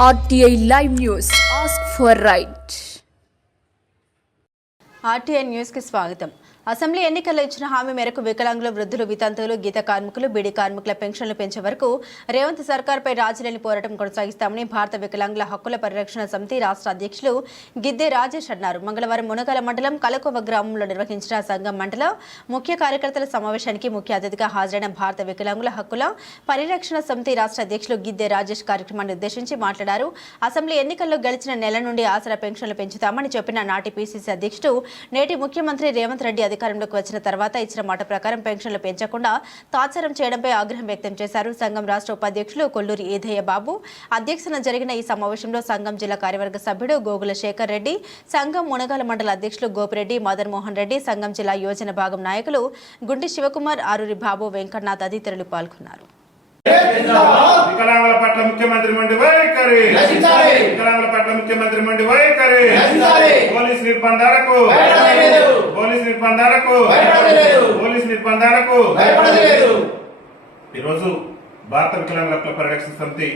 RTI Live News. Ask for right. RTI News की स्वागतम. Assembly ఎన్నికల్లో ఇచ్చిన హామీ మేరకు వికలాంగులు, వృద్ధులు, వితంతువులు, గీత కార్మికులు, బీడీ కార్మికుల పెన్షన్లు పెంచే వరకు రేవంత్ సర్కార్పై రాజీలేని పోరాటం కొనసాగిస్తామని భారత వికలాంగుల హక్కుల పరిరక్షణ సమితి రాష్ట్ర అధ్యక్షులు గిద్దె రాజేష్ అన్నారు. మంగళవారం మునగాల మండలం కలకోవ గ్రామంలో నిర్వహించిన సంఘం మండల ముఖ్య కార్యకర్తల సమావేశానికి ముఖ్య అతిథిగా హాజరైన భారత వికలాంగుల హక్కుల పరిరక్షణ సమితి రాష్ట్ర అధ్యక్షులు గిద్దె రాజేష్ కార్యక్రమాన్ని ఉద్దేశించి మాట్లాడారు. అసెంబ్లీ ఎన్నికల్లో గెలిచిన నెల నుండి ఆసరా పెన్షన్లు పెంచుతామని చెప్పిన నాటి పీసీసీ అధ్యక్షుడు నేటి ముఖ్యమంత్రి రేవంత్ రెడ్డి అధికారంలోకి వచ్చిన తర్వాత ఇచ్చిన మాట ప్రకారం పెన్షన్లు పెంచకుండా తాత్సారం చేయడంపై ఆగ్రహం వ్యక్తం చేశారు. సంఘం రాష్ట్ర ఉపాధ్యక్షులు కొల్లూరి ఏదయ్య బాబు అధ్యక్షతన జరిగిన ఈ సమావేశంలో సంఘం జిల్లా కార్యవర్గ సభ్యుడు గోగుల శేఖర్ రెడ్డి, సంఘం మునగాల మండల అధ్యక్షులు గోపిరెడ్డి, మదన్ మోహన్ రెడ్డి, సంఘం జిల్లా యోజన భాగం నాయకులు గుంటి శివకుమార్, ఆరూరి బాబు, వెంకటనాథ్ తదితరులు పాల్గొన్నారు. వికలాంగుల పట్ల ముఖ్యమంత్రి మండి వైఖరి, వికలాంగుల పట్ల ముఖ్యమంత్రి మండి వైఖరి, పోలీస్ నిర్బంధాలకు, పోలీస్ నిర్బంధాలకు, పోలీస్ నిర్బంధాలకు. ఈరోజు భారత వికలాంగుల హక్కుల పరిరక్షణ సమితి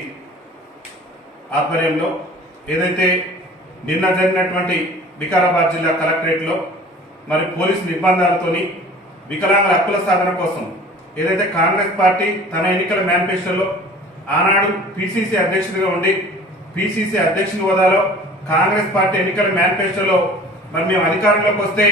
ఆధ్వర్యంలో ఏదైతే నిన్న జరిగినటువంటి వికారాబాద్ జిల్లా కలెక్టరేట్ లో మరి పోలీస్ నిర్బంధాలతోని వికలాంగుల హక్కుల సాధన కోసం ఏదైతే కాంగ్రెస్ పార్టీ తన ఎన్నికల మేనిఫెస్టోలో ఆనాడు పిసిసి అధ్యక్షుడిగా ఉండి పిసిసి అధ్యక్షుని హోదాలో కాంగ్రెస్ పార్టీ ఎన్నికల మేనిఫెస్టోలో మరి మేము అధికారంలోకి వస్తే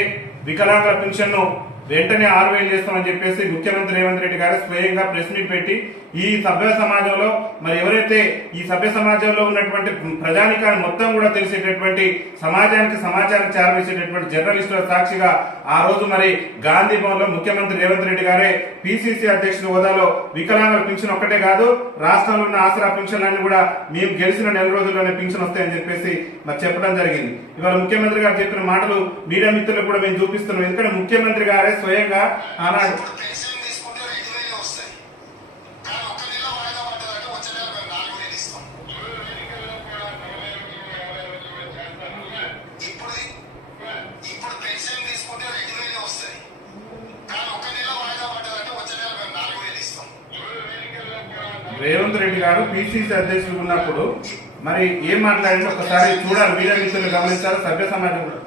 వికలాంగుల పెన్షన్ ను వెంటనే 6,000 చేస్తామని చెప్పేసి ముఖ్యమంత్రి రేవంత్ రెడ్డి గారు స్వయంగా ప్రెస్ మీట్ పెట్టి ఈ సభ్య సమాజంలో మరి ఎవరైతే ఈ సభ్య సమాజంలో ఉన్నటువంటి ప్రజానికాన్ని మొత్తం కూడా తెలిసేటటువంటి సమాజానికి సమాచారం చేరవేసేటటువంటి జర్నలిస్టుల సాక్షిగా ఆ రోజు మరి గాంధీ భవన్ లో ముఖ్యమంత్రి రేవంత్ రెడ్డి గారే పిసిసి అధ్యక్షుని హోదాలో వికలాంగుల పింఛన్ ఒక్కటే కాదు రాష్ట్రంలో ఉన్న ఆసరా పింఛన్లన్నీ కూడా మేము గెలిచిన నెల రోజుల్లోనే పింఛన్ వస్తాయని చెప్పేసి మరి చెప్పడం జరిగింది. ఇవాళ ముఖ్యమంత్రి గారు చెప్పిన మాటలు మీడియా మిత్రులకు కూడా మేము చూపిస్తున్నాం. ఎందుకంటే ముఖ్యమంత్రి గారే స్వయంగా ఆనాడు రేవంత్ రెడ్డి గారు పిసిసి అధ్యక్షుడు ఉన్నప్పుడు మరి ఏం మాట్లాడిందో ఒకసారి చూడాలి, మీడియా మిత్రులు గమనించాలి, సభ్య సమాజం కూడా.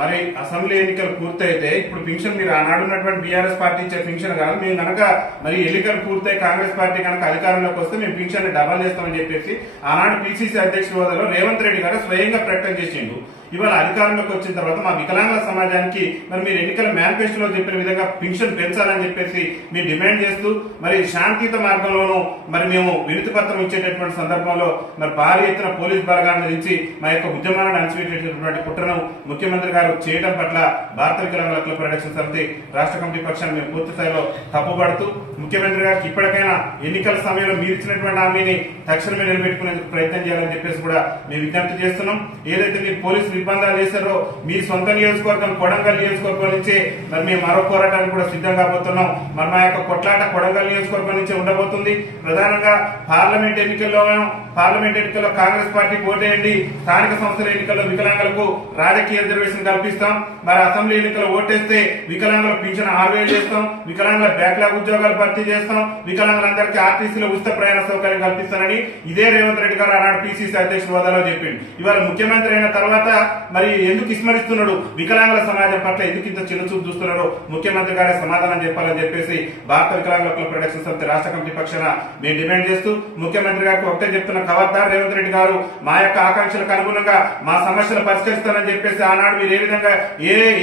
మరి అసెంబ్లీ ఎన్నికలు పూర్తయితే ఇప్పుడు పింఛన్ మీరు ఆనాడు ఉన్నటువంటి బీఆర్ఎస్ పార్టీ ఇచ్చే పింఛన్ కాదు, మేము కనుక మరి ఎన్నికలు పూర్తయి కాంగ్రెస్ పార్టీ కనుక అధికారంలోకి వస్తే మేము పింఛన్ డబల్ చేస్తామని చెప్పేసి ఆనాడు పిసిసి అధ్యక్షుడి హోదాలో రేవంత్ రెడ్డి గారు స్వయంగా ప్రకటన చేసిండు. ఇవాళ అధికారంలోకి వచ్చిన తర్వాత మా వికలాంగుల సమాజానికి మరి మీరు ఎన్నికల మేనిఫెస్టోలో చెప్పిన విధంగా పింఛన్ పెంచాలని చెప్పేసి మీరు డిమాండ్ చేస్తూ మరి శాంతియుత మార్గంలోనూ మరి మేము వినతి పత్రం ఇచ్చేటటువంటి సందర్భంలో మరి భారీ ఎత్తున పోలీస్ బలగాలను దించి మా యొక్క ఉద్యమాలను అణచివేటటువంటి కుట్రను ముఖ్యమంత్రి గారు చేయడం పట్ల భారత వికలాంగుల హక్కుల పరిరక్షణ సమితి రాష్ట్ర కమిటీ పక్షాన్ని మేము పూర్తి స్థాయిలో తప్పుపడుతూ ముఖ్యమంత్రి గారికి ఇప్పటికైనా ఎన్నికల సమయంలో మీరు ఇచ్చినటువంటి హామీని తక్షణమే నిలబెట్టుకునేందుకు ప్రయత్నం చేయాలని చెప్పేసి కూడా మేము విజ్ఞప్తి చేస్తున్నాం. ఏదైతే మీరు పోలీసు నిర్బంధాలు చేశారో మీ సొంత నియోజకవర్గం కొడంగల్ నియోజకవర్గం నుంచే మరి మేము మరో పోరాటానికి కూడా సిద్ధం కాబోతున్నాం. మరి మా యొక్క కొట్లాట కొడంగల్ నియోజకవర్గం నుంచే ఉండబోతుంది. ప్రధానంగా పార్లమెంట్ ఎన్నికల్లో కాంగ్రెస్ పార్టీకి ఓటేయండి, స్థానిక సంస్థల ఎన్నికల్లో వికలాంగులకు రాజకీయ రిజర్వేషన్ కల్పిస్తాం, మరి అసెంబ్లీ ఎన్నికల్లో ఓటేస్తే వికలాంగుల పింఛన్ 6,000 చేస్తాం, వికలాంగుల బ్యాక్లాగ్ ఉద్యోగాలు భర్తీ చేస్తాం, వికలాంగులందరికీ ఆర్టీసీలో ఉచిత ప్రయాణ సౌకర్యం కల్పిస్తానని ఇదే రేవంత్ రెడ్డి గారు ఆనాడు పిసిసి అధ్యక్షుడు హోదాలో చెప్పిండు. ఇవాళ ముఖ్యమంత్రి అయిన తర్వాత మరి ఎందుకు విస్మరిస్తున్నాడు, వికలాంగుల సమాజం పట్ల ఎందుకు ఇంత చిన్న చూపు చూస్తున్నారో ముఖ్యమంత్రి గారే సమాధానం చెప్పాలని చెప్పేసి భారత వికలాంగుల హక్కుల పరిరక్షణ సమితి రాష్ట్ర కమిటీ పక్షాన మేము డిమాండ్ చేస్తూ ముఖ్యమంత్రి గారికి ఒకటే చెప్తున్న ఖబర్దార్ రేవంత్ రెడ్డి గారు, మా యొక్క ఆకాంక్షలకు అనుగుణంగా మా సమస్యలు పరిష్కరిస్తానని చెప్పేసి ఆనాడు మీరు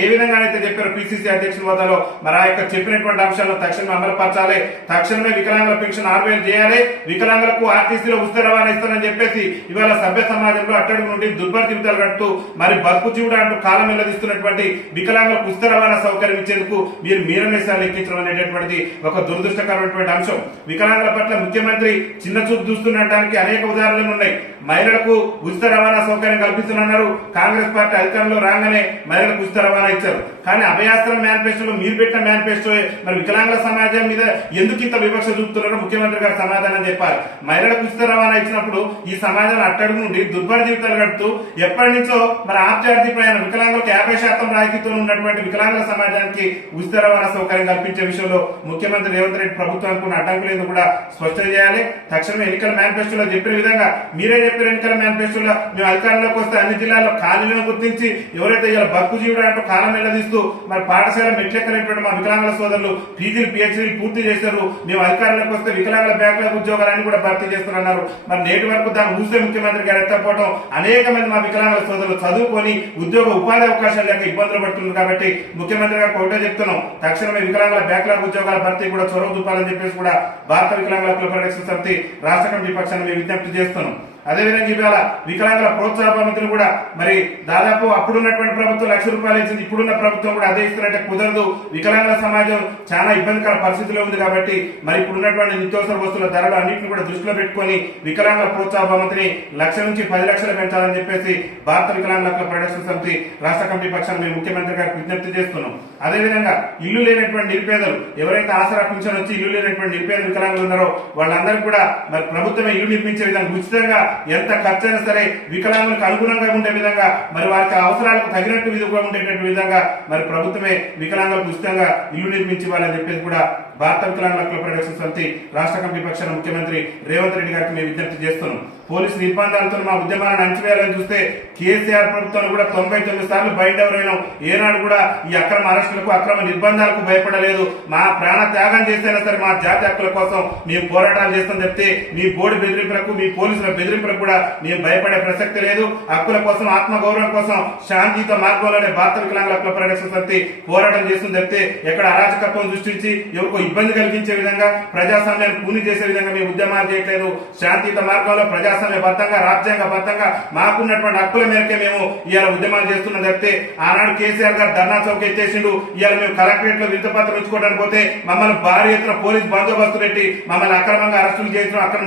ఏ విధంగానైతే చెప్పారో పిసిసి అధ్యక్షుల హోదాలో మరి ఆ యొక్క చెప్పినటువంటి అంశాలను తక్షణమే అమలుపరచాలి, తక్షణమే వికలాంగుల పెన్షన్ 6,000 చేయాలి, వికలాంగులకు ఆర్టీసీలో ఉచిత రవాణా ఇస్తానని చెప్పేసి ఇవాళ సభ్య సమాజంలో అట్టడుగు నుండి దుర్భర జీవితాలు కడుతూ మరి బతుకు జీవుడు అంటూ కాలం వెల్లదిస్తున్నటువంటి వికలాంగులకు ఉచిత రవాణా సౌకర్యం ఇచ్చేందుకు మీరు మీరమేసాలు ఎక్కించడం అనేటటువంటిది ఒక దురదృష్టకరమైనటువంటి అంశం. వికలాంగుల పట్ల ముఖ్యమంత్రి చిన్న చూపు చూస్తుండటానికి అనేక ఉదాహరణలు ఉన్నాయి. మహిళలకు ఉచిత రవాణా సౌకర్యం కల్పిస్తున్నారు, కాంగ్రెస్ పార్టీ అధికారంలో రాగానే మహిళలకు ఉచిత రవాణా ఇచ్చారు. కానీ అభయాస్త్రం మేనిఫెస్టోలో మీరు పెట్టిన మేనిఫెస్టో మరి వికలాంగుల సమాజం మీద ఎందుకు ఇంత వివక్ష చూపుతున్నారో ముఖ్యమంత్రి గారు సమాధానం చెప్పాలి. మహిళలకు ఉచిత రవాణా ఇచ్చినప్పుడు ఈ సమాజం అట్టడుగు నుండి దుర్భర జీవితాలు గడుపుతూ ఎప్పటి నుంచో మరి ఆప్ ఛార్జీ ప్రయాణం వికలాంగులకు 50% రాయితీతో ఉన్నటువంటి వికలాంగుల సమాజానికి ఉచిత రవాణా సౌకర్యం కల్పించే విషయంలో ముఖ్యమంత్రి రేవంత్ రెడ్డి ప్రభుత్వానికి అడ్డంకులు కూడా స్పష్టం చేయాలి. తక్షణమే ఎన్నికల మేనిఫెస్టోలో చెప్పిన విధంగా మీరే చెప్పిన ఎన్నికల మేనిఫెస్టోలో మేము అధికారంలోకి వస్తే అన్ని జిల్లాల్లో ఖాళీలను గుర్తించి ఎవరైతే ఇలా బక్కు జీవుడు అంటూ కాలం వెళ్లదీస్తూ మరి పాఠశాల మెట్లెక్కలేటువంటి మా వికలాంగుల సోదరులు పీజీలు పిహెచ్డీలు పూర్తి చేశారు. మేము అధికారంలోకి వస్తే వికలాంగుల బ్యాక్లాగ్ ఉద్యోగాలన్నీ కూడా భర్తీ చేస్తున్నారు. మరి నేటి వరకు దాన్ని ఊసే ముఖ్యమంత్రి గారు ఎత్తపోవడం అనేక మంది మా వికలాంగుల సోదరులు చదువుకొని ఉద్యోగ ఉపాధి అవకాశాలు లేక ఇబ్బందులు పడుతున్నారు. కాబట్టి ముఖ్యమంత్రి గారికి ఒకటే చెప్తున్నాం, తక్షణమే వికలాంగుల బ్యాక్లాగ్ ఉద్యోగాల భర్తీ కూడా చొరవ చూపాలని చెప్పేసి కూడా భారత వికలాంగుల హక్కుల పరిరక్షణ సమితి రాష్ట్ర కమిటీ పక్షాన్ని మేము విజ్ఞప్తి చేస్తున్నాం. అదేవిధంగా ఇవాళ వికలాంగుల ప్రోత్సాహ మంత్రులు కూడా మరి దాదాపు అప్పుడున్నటువంటి ప్రభుత్వం ₹1,00,000 ఇచ్చింది. ఇప్పుడున్న ప్రభుత్వం కూడా అదే ఇస్తున్నట్టే కుదరదు. వికలాంగుల సమాజం చాలా ఇబ్బందికర పరిస్థితిలో ఉంది. కాబట్టి మరి ఇప్పుడున్నటువంటి నిత్యావసర వస్తువుల ధరలు అన్నింటిని కూడా దృష్టిలో పెట్టుకుని వికలాంగుల ప్రోత్సాహ మంత్రిని 1,00,000 నుంచి 10 లక్షలు పెంచాలని చెప్పేసి భారత వికలాంగుల హక్కుల పరిరక్షణ సమితి రాష్ట్ర కమిటీ పక్షాన్ని మేము ముఖ్యమంత్రి గారికి విజ్ఞప్తి చేస్తున్నాం. అదేవిధంగా ఇల్లు లేనటువంటి నిరుపేదలు ఎవరైతే ఆసరా పింఛన్ వచ్చి ఇల్లు లేనటువంటి నిరుపేద వికలాంగులు ఉన్నారో వాళ్ళందరికీ కూడా మరి ప్రభుత్వమే ఇల్లు నిర్మించే విధంగా ఉచితంగా ఎంత ఖర్చైనా సరే వికలాంగులకు అనుగుణంగా ఉండే విధంగా మరి వారికి అవసరాలకు తగినట్టు విధంగా ఉండేటటువంటి విధంగా మరి ప్రభుత్వమే వికలాంగులకు ఉచితంగా ఇల్లు నిర్మించాలని చెప్పేసి కూడా భారత వికలాంగుల హక్కుల పరిరక్షణ సమితి రాష్ట్ర కమిటీ పక్షాన ముఖ్యమంత్రి రేవంత్ రెడ్డి గారికి మేము విజ్ఞప్తి చేస్తున్నాం. పోలీసు నిర్బంధాలతో మా ఉద్యమాలను అణచివేయాలని చూస్తే కేసీఆర్ ప్రభుత్వాన్ని కూడా 99 సార్లు బయట ఎవరైనాం. ఏనాడు కూడా ఈ అక్రమ అరెస్టులకు అక్రమ నిర్బంధాలకు భయపడలేదు. మా ప్రాణ త్యాగం చేస్తేనే సరే మా జాతి హక్కుల కోసం మేము పోరాటాలు చేస్తాం చెప్తే మీ బోర్డు బెదిరింపులకు మీ పోలీసుల బెదిరింపులకు కూడా మేము భయపడే ప్రసక్తి లేదు. హక్కుల కోసం ఆత్మగౌరవం కోసం శాంతియుత మార్గంలోనే భారత వికలాంగుల హక్కుల పరిరక్షణ సమితి పోరాటం చేస్తుంది చెప్తే ఎక్కడ అరాచకత్వం సృష్టించి ఎవరికో ఇబ్బంది కలిగించే విధంగా ప్రజాస్వామ్యాన్ని కూని చేసే విధంగా మేము ఉద్యమాలు చేయట్లేదు. శాంతియుత మార్గంలో ప్రజాస్వామ్యబద్ధంగా రాజ్యాంగబద్ధంగా మాకున్నటువంటి హక్కుల మేరకే మేము ఇవాళ ఉద్యమాలు చేస్తున్నాం చెప్తే ఆనాడు కేసీఆర్ గారు ధర్నా చౌక్ ఎత్తేసిండు. ఇవాళ మేము కలెక్టరేట్ లో వినతిపత్రం ఉంచుకోవడానికి పోతే మమ్మల్ని భారీ ఎత్తున పోలీస్ బందోబస్తు పెట్టి మమ్మల్ని అక్రమంగా అరెస్టులు చేసిన అక్రమ